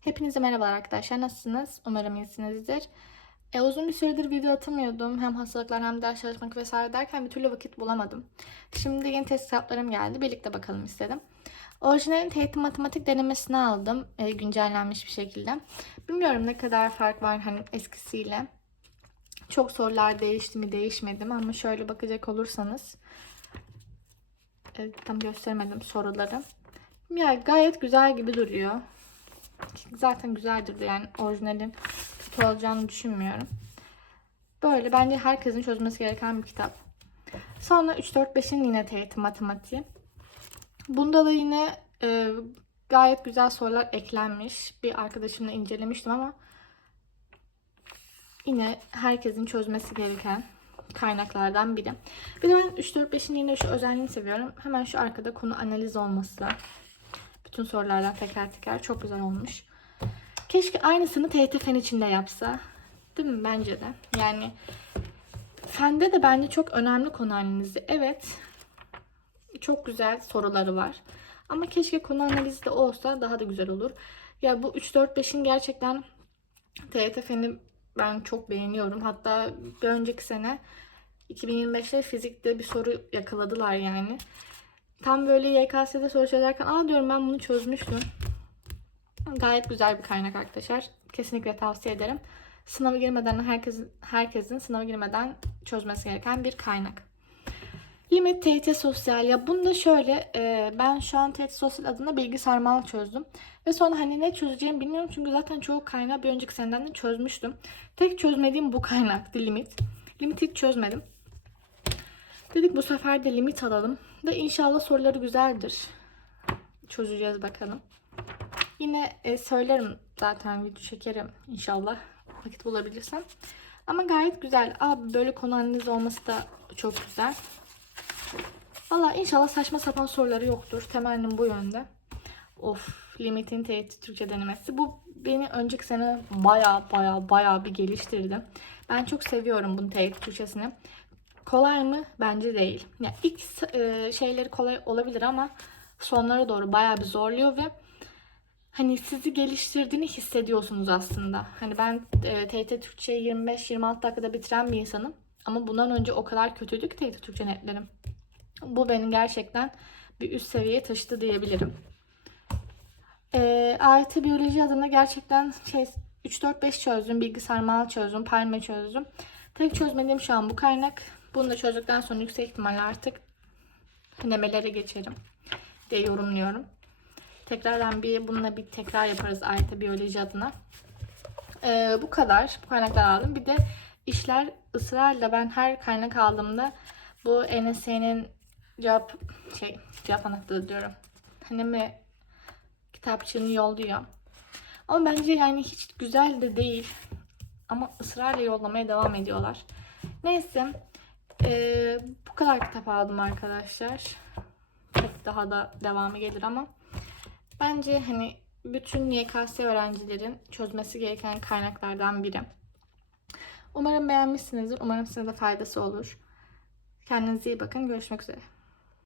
Hepinize merhabalar arkadaşlar. Nasılsınız? Umarım iyisinizdir. E, uzun bir süredir video atamıyordum. Hem hastalıklar hem ders çalışmak vesaire derken bir türlü vakit bulamadım. Şimdi yeni test kitaplarım geldi. Birlikte bakalım istedim. Orijinalin TYT matematik denemesini aldım. e, güncellenmiş bir şekilde. Bilmiyorum ne kadar fark var hani eskisiyle. Çok sorular değişti mi değişmedi mi ama şöyle bakacak olursanız e, tam gösteremedim soruları. Ya gayet güzel gibi duruyor. Zaten güzeldir de yani orijinalin kötü olacağını düşünmüyorum. Böyle bence herkesin çözmesi gereken bir kitap. Sonra 3-4-5'in yine TYT matematiği. Bunda da yine e, gayet güzel sorular eklenmiş. Bir arkadaşımla incelemiştim ama yine herkesin çözmesi gereken kaynaklardan biri. Bir de ben 3-4-5'in yine şu özelliğini seviyorum. Hemen şu arkada konu analiz olması. Bütün sorulardan teker teker çok güzel olmuş. Keşke aynısını TYT fen içinde yapsa. Değil mi? Bence de. Yani fende de bence çok önemli konu analizi. Evet. Çok güzel soruları var. Ama keşke konu analizi de olsa daha da güzel olur. Ya bu 3-4-5'in gerçekten TYT feni ben çok beğeniyorum. Hatta bir önceki sene 2025'te fizikte bir soru yakaladılar yani. Tam böyle YKS'de soru çözerken aa diyorum ben bunu çözmüştüm. Gayet güzel bir kaynak arkadaşlar. Kesinlikle tavsiye ederim. Sınava girmeden herkesin herkesin sınava girmeden çözmesi gereken bir kaynak. Limit TYT Sosyal. Ya bunda şöyle e, ben şu an TYT Sosyal adına bilgi sarmal çözdüm. Ve sonra hani ne çözeceğimi bilmiyorum çünkü zaten çoğu kaynağı bir önceki seneden de çözmüştüm. Tek çözmediğim bu kaynaktı limit. Limit hiç çözmedim. Dedik bu sefer de limit alalım. Da inşallah soruları güzeldir. Çözeceğiz bakalım. Yine e, söylerim zaten video çekerim inşallah vakit bulabilirsem. Ama gayet güzel. Aa, böyle konu analizi olması da çok güzel. Valla inşallah saçma sapan soruları yoktur. Temennim bu yönde. Of limitin TYT Türkçe denemesi. Bu beni önceki sene baya baya baya bir geliştirdi. Ben çok seviyorum bunu TYT Türkçesini. Kolay mı? Bence değil. Yani ilk e, şeyleri kolay olabilir ama sonlara doğru bayağı bir zorluyor ve hani sizi geliştirdiğini hissediyorsunuz aslında. Hani ben e, TYT Türkçe'yi 25-26 dakikada bitiren bir insanım. Ama bundan önce o kadar kötüydü ki TYT Türkçe netlerim. Bu beni gerçekten bir üst seviyeye taşıdı diyebilirim. E, AYT biyoloji adına gerçekten şey 3-4-5 çözdüm. Bilgisayar mal çözdüm. Palme çözdüm. Tek çözmediğim şu an bu kaynak. Bunu da çözdükten sonra yüksek ihtimalle artık denemelere geçerim diye yorumluyorum. Tekrardan bir bununla bir tekrar yaparız AYT biyoloji adına. Ee, bu kadar. Bu kaynaklar aldım. Bir de işler ısrarla ben her kaynak aldığımda bu NSA'nın cevap şey cevap anahtarı diyorum. Hani mi kitapçığını yolluyor. Ama bence yani hiç güzel de değil. Ama ısrarla yollamaya devam ediyorlar. Neyse. Ee, bu kadar kitap aldım arkadaşlar. Daha da devamı gelir ama. Bence hani bütün YKS öğrencilerin çözmesi gereken kaynaklardan biri. Umarım beğenmişsinizdir. Umarım size de faydası olur. Kendinize iyi bakın. Görüşmek üzere.